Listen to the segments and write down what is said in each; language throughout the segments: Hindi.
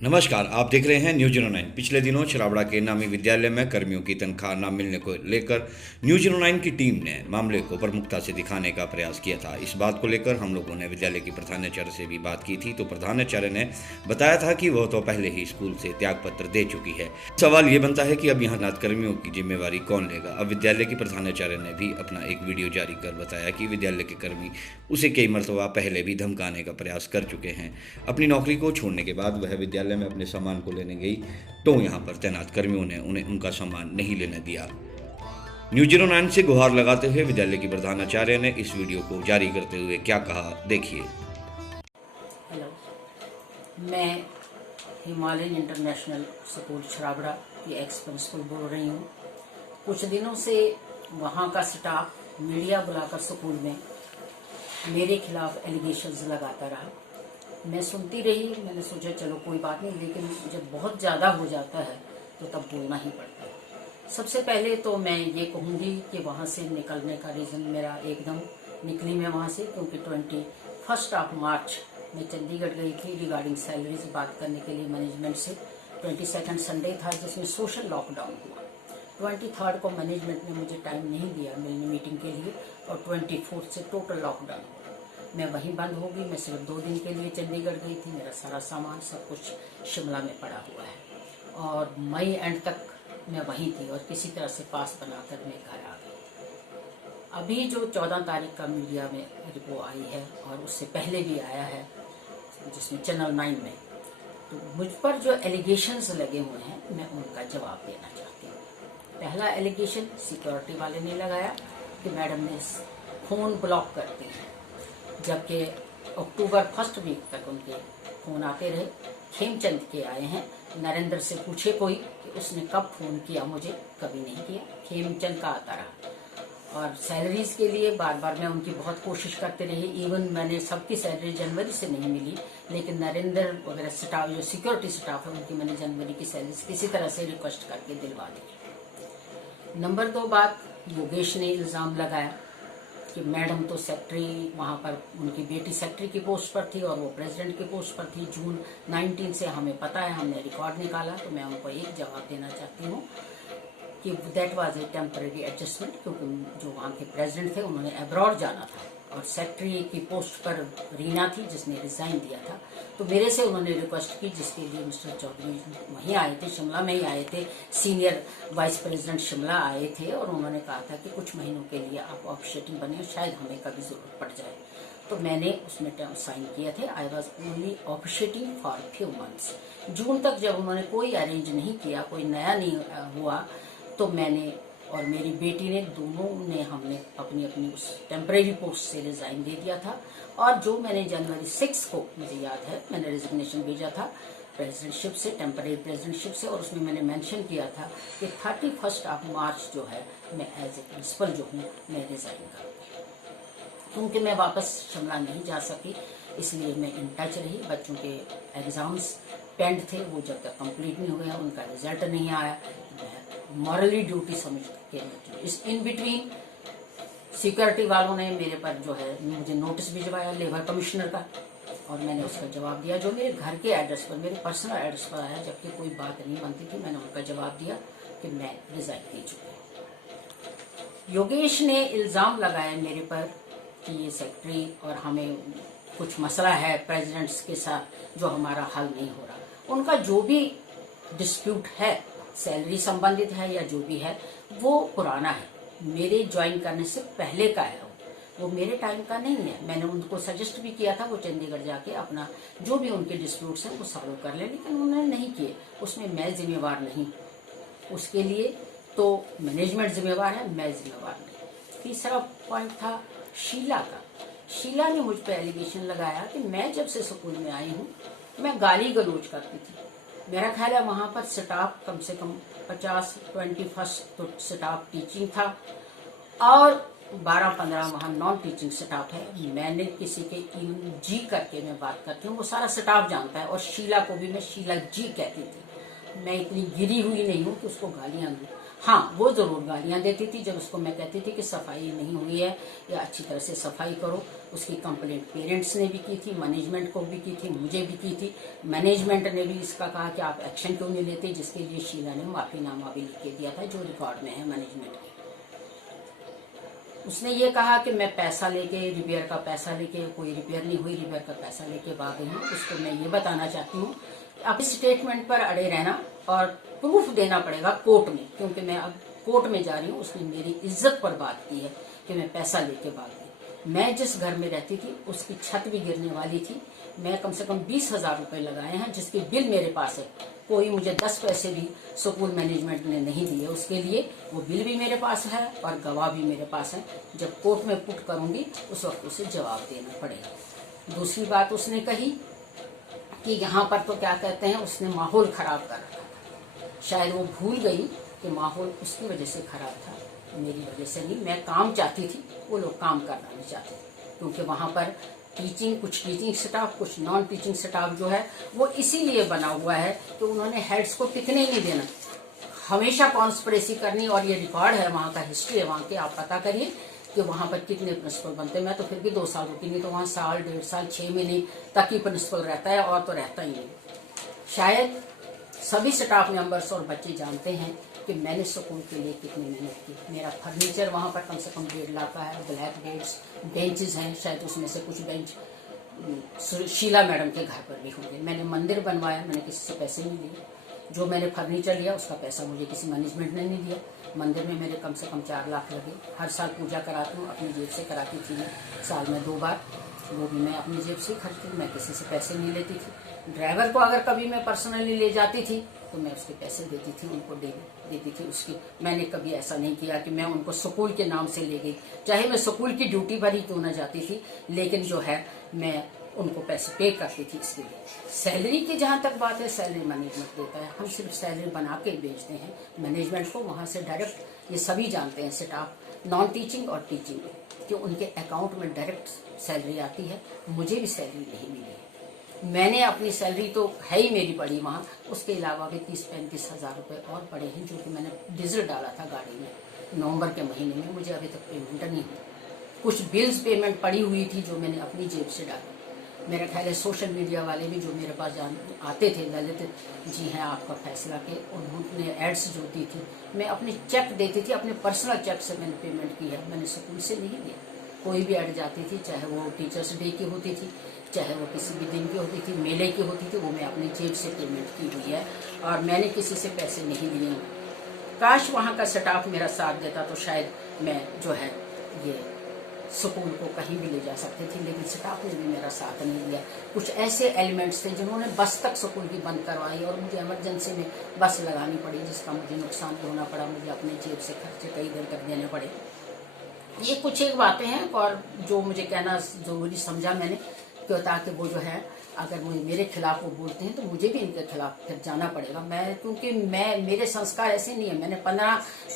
नमस्कार, आप देख रहे हैं न्यूज़09। पिछले दिनों छराबड़ा के नामी विद्यालय में कर्मियों की तनख्वाह न मिलने को लेकर न्यूज़09 की टीम ने मामले को प्रमुखता से दिखाने का प्रयास किया था। इस बात को लेकर हम लोगों ने विद्यालय की प्रधानाचार्य से भी बात की थी, तो प्रधानाचार्य ने बताया था कि वह तो पहले ही स्कूल से त्यागपत्र दे चुकी है। सवाल ये बनता है कि अब यहाँ नाथ कर्मियों की जिम्मेवारी कौन लेगा। अब विद्यालय की प्रधानाचार्य ने भी अपना एक वीडियो जारी कर बताया कि विद्यालय के कर्मी उसे कई मरतबा पहले भी धमकाने का प्रयास कर चुके हैं। अपनी नौकरी को छोड़ने के बाद वह विद्यालय में अपने सामान को लेने गई तो यहाँ पर तैनात कर्मियों ने उन्हें उनका सामान नहीं लेने दिया। न्यूज़09 से गुहार लगाते हुए विद्यालय की प्रधानाचार्य ने इस वीडियो को जारी करते हुए क्या कहा, देखिए। हेलो, मैं हिमालयन इंटरनेशनल स्कूल छराबड़ा की एक्स प्रिंसिपल बोल रही हूँ। कुछ दिनों से वहाँ का स्टाफ मीडिया बुलाकर स्कूल में मेरे खिलाफ एलिगेशंस लगाता रहा। मैं सुनती रही। मैंने सोचा चलो कोई बात नहीं, लेकिन जब बहुत ज़्यादा हो जाता है तो तब बोलना ही पड़ता है। सबसे पहले तो मैं ये कहूँगी कि वहाँ से निकलने का रीज़न मेरा एकदम निकली मैं वहाँ से, क्योंकि 21 मार्च मैं चंडीगढ़ गई थी रिगार्डिंग सैलरीज बात करने के लिए मैनेजमेंट से। 22 संडे था जिसमें सोशल लॉकडाउन हुआ। 23 को मैनेजमेंट ने मुझे टाइम नहीं दिया मिलने मीटिंग के लिए, और 24 से टोटल लॉकडाउन हुआ। मैं वहीं बंद हो गई। मैं सिर्फ 2 दिन के लिए चंडीगढ़ गई थी। मेरा सारा सामान सब कुछ शिमला में पड़ा हुआ है, और मई एंड तक मैं वहीं थी और किसी तरह से पास बनाकर मैं घर आ गई। अभी जो 14 तारीख का मीडिया में रिपोर्ट आई है, और उससे पहले भी आया है जिसमें चैनल 9 में, तो मुझ पर जो एलिगेशंस लगे हुए हैं मैं उनका जवाब देना चाहती हूँ। पहला एलिगेशन सिक्योरिटी वाले ने लगाया कि मैडम ने फ़ोन ब्लॉक कर दिए, जबकि अक्टूबर फर्स्ट वीक तक उनके फ़ोन आते रहे। खेमचंद के आए हैं। नरेंद्र से पूछे कोई कि उसने कब फ़ोन किया, मुझे कभी नहीं किया। खेमचंद का आता रहा। और सैलरीज के लिए बार बार मैं उनकी बहुत कोशिश करते रही। इवन मैंने सबकी सैलरी जनवरी से नहीं मिली, लेकिन नरेंद्र वगैरह स्टाफ जो सिक्योरिटी स्टाफ है उनकी मैंने जनवरी की सैलरीज किसी तरह से रिक्वेस्ट करके दिलवा दी। नंबर 2 बात, योगेश ने इल्ज़ाम लगाया कि मैडम तो सेक्रेटरी, वहाँ पर उनकी बेटी सेक्रेटरी की पोस्ट पर थी और वो प्रेसिडेंट की पोस्ट पर थी। जून 19 से हमें पता है, हमने रिकॉर्ड निकाला। तो मैं उनको एक जवाब देना चाहती हूँ कि that was a temporary adjustment, क्योंकि जो वहाँ के प्रेसिडेंट थे उन्होंने अब्रॉड जाना था, और सेक्रेटरी की पोस्ट पर रीना थी जिसने रिजाइन दिया था। तो मेरे से उन्होंने रिक्वेस्ट की, जिसके लिए मिस्टर चौधरी वहीं आए थे, शिमला में ही आए थे। सीनियर वाइस प्रेसिडेंट शिमला आए थे, और उन्होंने कहा था कि कुछ महीनों के लिए आप ऑफिशिएटिंग बने, शायद हमें कभी जरूरत पड़ जाए। तो मैंने उसमें साइन किए थे। I was only officiating for few months. जून तक जब उन्होंने कोई अरेंज नहीं किया, कोई नया नहीं हुआ, तो मैंने और मेरी बेटी ने दोनों ने हमने अपनी अपनी उस टेम्परेरी पोस्ट से रिजाइन दे दिया था। और जो मैंने जनवरी 6 को, मुझे याद है, मैंने रिजिग्नेशन भेजा था प्रेसिडेंटशिप से, टेम्परेरी प्रेसिडेंटशिप से, और उसमें मैंने मेंशन किया था कि 31 मार्च जो है मैं एज ए प्रिंसिपल जो हूँ मैं रिजाइन करूँगी। क्योंकि मैं वापस शिमला नहीं जा सकी, इसलिए मैं इन टच रही। बच्चों के एग्जाम्स पेंड थे, वो जब तक कंप्लीट नहीं हुए, उनका रिजल्ट नहीं आया। मैं मॉरली ड्यूटी समझ के इस इन बिटवीन सिक्योरिटी वालों ने मेरे पर जो है मुझे नोटिस भिजवाया लेबर कमिश्नर का, और मैंने उसका जवाब दिया जो मेरे घर के एड्रेस पर, मेरे पर्सनल एड्रेस पर आया, जबकि कोई बात नहीं बनती थी। मैंने उनका जवाब दिया कि मैं रिजाइन दे चुकी हूँ। योगेश ने इल्ज़ाम लगाया मेरे पर कि ये सेक्रेटरी और हमें कुछ मसला है प्रेसिडेंट्स के साथ जो हमारा हल नहीं हो रहा। उनका जो भी डिस्प्यूट है, सैलरी संबंधित है या जो भी है, वो पुराना है, मेरे ज्वाइन करने से पहले का है, वो मेरे टाइम का नहीं है। मैंने उनको सजेस्ट भी किया था वो चंडीगढ़ जाके अपना जो भी उनके डिस्प्यूट्स हैं वो सॉल्व कर ले, लेकिन उन्होंने नहीं किए। उसमें मैं जिम्मेवार नहीं, उसके लिए तो मैनेजमेंट जिम्मेवार है, मैं जिम्मेवार नहीं। तीसरा पॉइंट था शीला का। शीला ने मुझ पर एलिगेशन लगाया कि मैं जब से स्कूल में आई हूँ मैं गाली गलौज करती थी। मेरा ख्याल है वहाँ पर स्टाफ कम से कम 21 तो स्टाफ टीचिंग था, और 12-15 वहाँ नॉन टीचिंग स्टाफ है। मैंने किसी के इवन जी करके मैं बात करती हूँ, वो सारा स्टाफ जानता है, और शीला को भी मैं शीला जी कहती थी। मैं इतनी गिरी हुई नहीं हूँ कि उसको गालियाँ दूँ। हाँ, वो जरूर गालियां देती थी जब उसको मैं कहती थी कि सफाई नहीं हुई है या अच्छी तरह से सफाई करो। उसकी कंप्लेंट पेरेंट्स ने भी की थी, मैनेजमेंट को भी की थी, मुझे भी की थी। मैनेजमेंट ने भी इसका कहा कि आप एक्शन क्यों नहीं लेते, जिसके लिए शीला ने माफीनामा भी लिख के दिया था, जो रिकॉर्ड में है मैनेजमेंट के। उसने ये कहा कि मैं पैसा लेके, रिपेयर का पैसा लेके, कोई रिपेयर नहीं हुई, रिपेयर का पैसा लेके भाग गई हूँ। उसको मैं ये बताना चाहती हूँ अब इस स्टेटमेंट पर अड़े रहना और प्रूफ देना पड़ेगा कोर्ट में, क्योंकि मैं अब कोर्ट में जा रही हूँ। उसने मेरी इज्जत पर बात की है कि मैं पैसा लेके भाग गई। मैं जिस घर में रहती थी उसकी छत भी गिरने वाली थी। मैं कम से कम 20,000 रुपए लगाए हैं, जिसकी बिल मेरे पास है। कोई मुझे 10 पैसे भी स्कूल मैनेजमेंट ने नहीं दिए उसके लिए। वो बिल भी मेरे पास है और गवाह भी मेरे पास है। जब कोर्ट में पुट करूंगी उस वक्त उसे जवाब देना पड़ेगा। दूसरी बात उसने कही कि यहाँ पर तो क्या कहते हैं, उसने माहौल खराब कर रखा था। शायद वो भूल गई कि माहौल उसकी वजह से खराब था, मेरी वजह से नहीं। मैं काम चाहती थी, वो लोग काम करना नहीं चाहते थे, क्योंकि वहाँ पर कुछ टीचिंग स्टाफ, कुछ नॉन टीचिंग स्टाफ जो है वो इसीलिए बना हुआ है कि उन्होंने हेड्स को टिकने नहीं देना, हमेशा कॉन्स्पिरेसी करनी। और ये रिकॉर्ड है, वहाँ का हिस्ट्री है वहाँ के, आप पता करिए कि वहाँ पर कितने प्रिंसिपल बनते हैं। मैं तो फिर भी 2 साल रुकी, नहीं तो वहाँ साल, 1.5 साल, 6 महीने तक ही प्रिंसिपल रहता है, और तो रहता ही नहीं। शायद सभी स्टाफ मेंबर्स और बच्चे जानते हैं कि मैंने स्कूल के लिए कितनी मेहनत की। मेरा फर्नीचर वहाँ पर कम से कम 1.5 लाख का है। ब्लैक बेड्स, बेंचेस हैं, शायद उसमें से कुछ बेंच शीला मैडम के घर पर भी होंगे। मैंने मंदिर बनवाया, मैंने किसी से पैसे नहीं लिए। जो मैंने फर्नीचर लिया उसका पैसा मुझे किसी मैनेजमेंट ने नहीं दिया। मंदिर में मेरे कम से कम 4 लाख लगे। हर साल पूजा कराती हूँ, अपनी जेब से कराती थी मैं, साल में 2 बार। वो भी मैं अपनी जेब से खर्चती, मैं किसी से पैसे नहीं लेती थी। ड्राइवर को अगर कभी मैं पर्सनली ले जाती थी तो मैं उसके पैसे देती थी, उनको देती थी उसकी। मैंने कभी ऐसा नहीं किया कि मैं उनको स्कूल के नाम से ले गई, चाहे मैं स्कूल की ड्यूटी पर ही क्यों ना जाती थी, लेकिन जो है मैं उनको पैसे पे करती थी इसके लिए। सैलरी की जहाँ तक बात है, सैलरी मैनेजमेंट देता है, हम सिर्फ सैलरी बना के भेजते हैं मैनेजमेंट को। वहाँ से डायरेक्ट, ये सभी जानते हैं स्टाफ, नॉन टीचिंग और टीचिंग, कि उनके अकाउंट में डायरेक्ट सैलरी आती है। मुझे भी सैलरी नहीं मिली है। मैंने अपनी सैलरी तो है ही मेरी पड़ी वहाँ, उसके अलावा भी 30-35 हज़ार रुपये और पड़े हैं, जो कि मैंने डीजल डाला था गाड़ी में नवंबर के महीने में। मुझे अभी तक पेमेंट नहीं हुई। कुछ बिल्स पेमेंट पड़ी हुई थी जो मैंने अपनी जेब से डाली। मेरा ख्याल है सोशल मीडिया वाले भी जो मेरे पास आते थे, ललित जी हैं आपका फैसला के, उन्होंने एड्स जो दी थी, मैं अपने चेक देती थी, अपने पर्सनल चेक से मैंने पेमेंट की है, मैंने स्कूल से नहीं दिया। कोई भी ऐड जाती थी, चाहे वो टीचर्स डे की होती थी, चाहे वो किसी भी दिन की होती थी, मेले की होती थी, वो मैं अपनी जेब से पेमेंट की हुई है और मैंने किसी से पैसे नहीं लिए। काश वहाँ का स्टाफ मेरा साथ देता तो शायद मैं जो है ये स्कूल को कहीं भी ले जा सकते थे, लेकिन स्टाफ ने भी मेरा साथ नहीं दिया। कुछ ऐसे एलिमेंट्स थे जिन्होंने बस तक स्कूल की बंद करवाई और मुझे इमरजेंसी में बस लगानी पड़ी, जिसका मुझे नुकसान भी होना पड़ा। मुझे अपनी जेब से खर्चे कई दिन तक देने पड़े। ये कुछ एक बातें हैं और जो मुझे कहना जरूरी समझा मैंने, क्यों, ताकि वो जो है अगर मुझे मेरे खिलाफ वो बोलते हैं तो मुझे भी इनके खिलाफ फिर जाना पड़ेगा। मैं, क्योंकि मेरे संस्कार ऐसे नहीं है। मैंने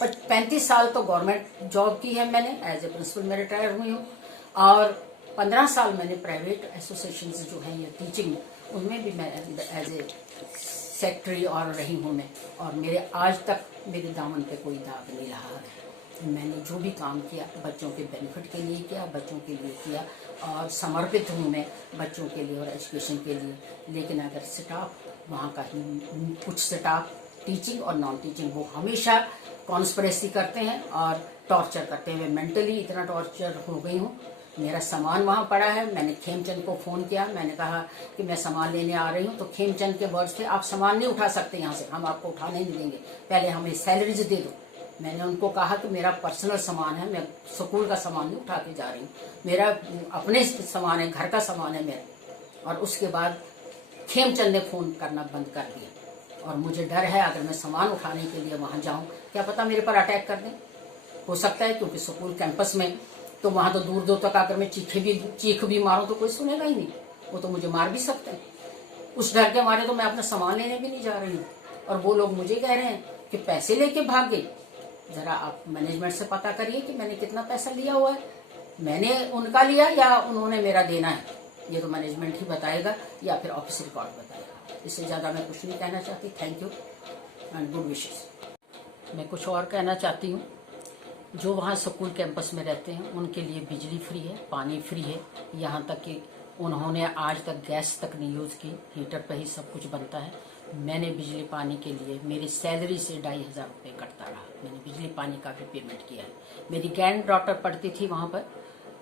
35 साल तो गवर्नमेंट जॉब की है मैंने, एज ए प्रिंसिपल मैं रिटायर हुई हूँ, और 15 साल मैंने प्राइवेट एसोसिएशन जो हैं ये टीचिंग, उनमें भी मैं एज ए सेक्रेटरी और रही हूँ मैं, और मेरे आज तक मेरे दामन पे कोई दाग नहीं रहा है। मैंने जो भी काम किया बच्चों के बेनिफिट के लिए किया, बच्चों के लिए किया, और समर्पित हूँ मैं बच्चों के लिए और एजुकेशन के लिए। लेकिन अगर स्टाफ वहाँ का ही, कुछ स्टाफ टीचिंग और नॉन टीचिंग, वो हमेशा कॉन्स्पिरेसी करते हैं और टॉर्चर करते हैं। मैं मेंटली इतना टॉर्चर हो गई हूँ। मेरा सामान वहाँ पड़ा है, मैंने खेमचंद को फ़ोन किया, मैंने कहा कि मैं सामान लेने आ रही हूँ, तो खेमचंद के वर्ड्स थे, आप सामान नहीं उठा सकते यहाँ से, हम आपको उठाने नहीं देंगे, पहले हमें सैलरीज दे दो। मैंने उनको कहा कि मेरा पर्सनल सामान है, मैं स्कूल का सामान नहीं उठा के जा रही हूँ, मेरा अपने सामान है, घर का सामान है मेरा। और उसके बाद खेमचंद ने फ़ोन करना बंद कर दिया, और मुझे डर है अगर मैं सामान उठाने के लिए वहाँ जाऊँ, क्या पता मेरे पर अटैक कर दें, हो सकता है, क्योंकि स्कूल कैंपस में तो वहाँ तो दूर दूर तक आकर मैं चीख भी मारूं तो कोई सुनेगा ही नहीं, वो तो मुझे मार भी सकते हैं। उस डर के मारे तो मैं अपना सामान लेने भी नहीं जा रही हूँ, और वो लोग मुझे कह रहे हैं कि पैसे लेके भाग गई। जरा आप मैनेजमेंट से पता करिए कि मैंने कितना पैसा लिया हुआ है, मैंने उनका लिया या उन्होंने मेरा देना है, ये तो मैनेजमेंट ही बताएगा या फिर ऑफिस रिकॉर्ड बताएगा। इससे ज़्यादा मैं कुछ नहीं कहना चाहती। Thank you and good wishes. मैं कुछ और कहना चाहती हूँ। जो वहाँ स्कूल कैंपस में रहते हैं उनके लिए बिजली फ्री है, पानी फ्री है, यहाँ तक कि उन्होंने आज तक गैस तक नहीं यूज़ की, हीटर पर ही सब कुछ बनता है। मैंने बिजली पानी के लिए मेरी सैलरी से 2500 रुपये कटता रहा। मैंने बिजली पानी का भी पेमेंट किया है। मेरी ग्रैंड डॉटर पढ़ती थी वहाँ पर,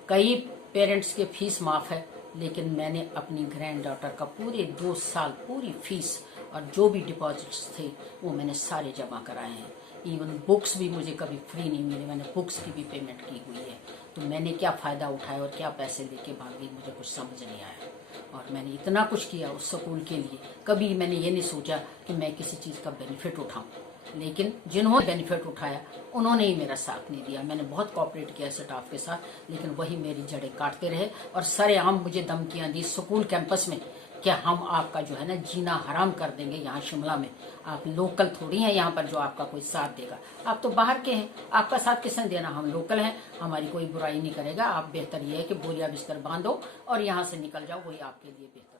कई पेरेंट्स के फीस माफ़ है, लेकिन मैंने अपनी ग्रैंड डॉटर का पूरे 2 साल पूरी फीस और जो भी डिपॉजिट्स थे वो मैंने सारे जमा कराए हैं। इवन बुक्स भी मुझे कभी फ्री नहीं मिली, मैंने बुक्स की भी पेमेंट की हुई है। तो मैंने क्या फ़ायदा उठाया और क्या पैसे लेके भागी, मुझे कुछ समझ नहीं आया। और मैंने इतना कुछ किया उस स्कूल के लिए, कभी मैंने ये नहीं सोचा कि मैं किसी चीज़ का बेनिफिट उठाऊं। लेकिन जिन्होंने बेनिफिट उठाया उन्होंने ही मेरा साथ नहीं दिया। मैंने बहुत कोऑपरेट किया स्टाफ के साथ, लेकिन वही मेरी जड़ें काटते रहे और सरेआम मुझे धमकियां दी स्कूल कैंपस में कि हम आपका जो है ना जीना हराम कर देंगे यहाँ शिमला में। आप लोकल थोड़ी हैं यहाँ पर जो आपका कोई साथ देगा, आप तो बाहर के हैं, आपका साथ किसने देना, हम लोकल हैं, हमारी कोई बुराई नहीं करेगा। आप बेहतर ये है कि बोरिया बिस्तर बांधो और यहाँ से निकल जाओ, वही आपके लिए बेहतर।